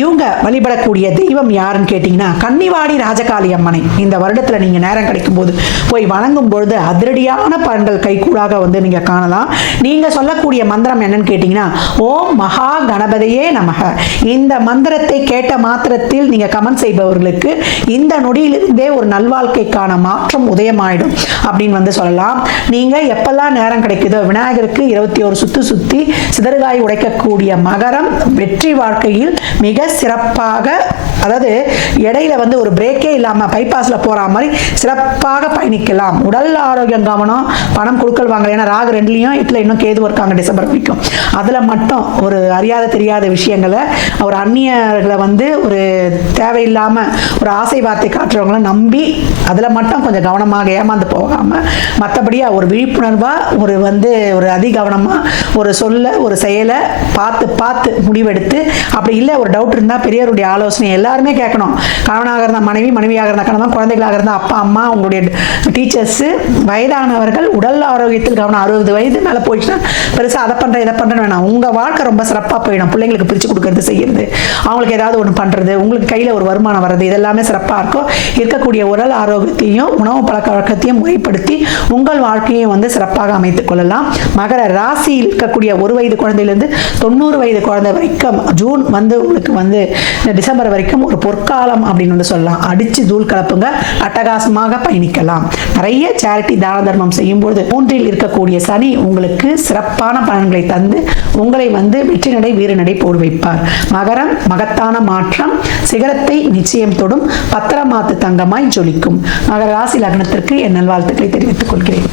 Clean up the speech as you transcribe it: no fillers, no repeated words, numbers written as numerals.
இவங்க வழிபடக்கூடிய தெய்வம் யாருன்னு கேட்டீங்கன்னா கன்னிவாடி ராஜகாளி அம்மனை இந்த வருடத்துல நீங்க நேரம் கிடைக்கும் போது போய் வணங்கும் பொழுது அதிரடியான பலன்கள் கைகூடாக வந்து நீங்க காணலாம். நீங்க சொல்லக்கூடிய மந்திரம் என்னன்னு கேட்டீங்கன்னா ஓம் மகா கணபதியே நமக. இந்த மந்திரத்தை கேட்ட மாத்திரத்தில் நீங்க கமெண்ட் செய்பவர்களுக்கு இந்த நொடியிலிருந்தே ஒரு நல்வாழ்க்கைக்கான மாற்றம் உதயமாயிடும் அப்படின்னு வந்து சொல்லலாம். நீங்க எப்பெல்லாம் நேரம் கிடைக்குதோ விநாயகருக்கு 21 சுத்து சுத்தி சிதறுகாய் உடைக்கக்கூடிய மகரம் வெற்றி வாழ்க்கையில் மிக சிறப்பாக, அதாவது இடையில வந்து ஒரு பிரேக்கே இல்லாம பைபாஸ்ல போற மாதிரி சிறப்பாக பயணிக்கலாம். உடல் ஆரோக்கியம் கவனம், பணம் கொடுக்கல் வாங்கல. ஏன்னா ராகு 2லயும் 8ல இன்னும் கேது இருக்காங்க டிசம்பர் வரைக்கும். அதுல மட்டும் ஒரு அறியாத தெரியாத விஷயங்களை ஒரு அந்நியர்களை வந்து ஒரு தேவையில்லாம ஒரு ஆசை வார்த்தை காட்டுறவங்கள நம்பி அதுல மட்டும் கொஞ்சம் கவனமாக ஏமாந்து போகாம மற்றபடியா ஒரு விழிப்புணர்வா ஒரு வந்து ஒரு அதிகவனமா ஒரு சொல்ல ஒரு செயலை பார்த்து பார்த்து முடிவெடுத்து, அப்படி இல்லை ஒரு டவுட் இருந்தா பெரியவருடைய ஆலோசனை எல்லாருமே கேட்கணும். கணவனாக இருந்தா மனைவி, மனைவியாக இருந்தா கணவன், குழந்தைகளாக இருந்தா அப்பா அம்மா, உங்களுடைய டீச்சர்ஸ், வயதானவர்கள் உடல் ஆரோக்கியத்தில் கவனம். 60 வயது மேல போயிடுச்சுன்னா பெருசா அதை பண்ற இதை பண்றேன்னு வேணாம். உங்க வாழ்க்கை ரொம்ப சிறப்பா போயிடும். பிள்ளைங்களுக்கு பிரிச்சு கொடுக்கறது, செய்யறது, அவங்களுக்கு ஏதாவது ஒன்று பண்றது, உங்களுக்கு கையில ஒரு வருமானம் வர்றது, இதெல்லாமே சிறப்பா இருக்கும். இருக்கக்கூடிய உடல் ஆரோக்கியத்தையும் உணவு பழக்க வழக்கத்தையும் முறைப்படுத்தி உங்கள் வாழ்க்கையை வந்து சிறப்பாக அமைத்துக் கொள்ளலாம். மகர ராசியில் இருக்கக்கூடிய 1 வயது குழந்தையிலிருந்து 90 வயது குழந்தை வரைக்கும் ஜூன் வந்து உங்களுக்கு வந்து டிசம்பர் வரைக்கும் ஒரு பொற்காலம் அப்படின்னு வந்து சொல்லலாம். அடிச்சு தூள் கலப்புங்க, அட்டகாசமாக பயணிக்கலாம். நிறைய சேரிட்டி தான தர்மம் செய்யும்போது 3ல் இருக்கக்கூடிய சனி உங்களுக்கு சிறப்பான பலன்களை தந்து உங்களை வந்து வெற்றி நடை வீறு நடை போடு வைப்பார். மகரம் மகத்தான மாற்றம், சிகரத்தை நிச்சயம் தொடும், பத்திரமாத்து தங்கமாய் ஜொலிக்கும். மகர ராசி லக்னத்திற்கு என் நல்வாழ்த்துக்களை தெரிவித்துக் கொள்கிறேன்.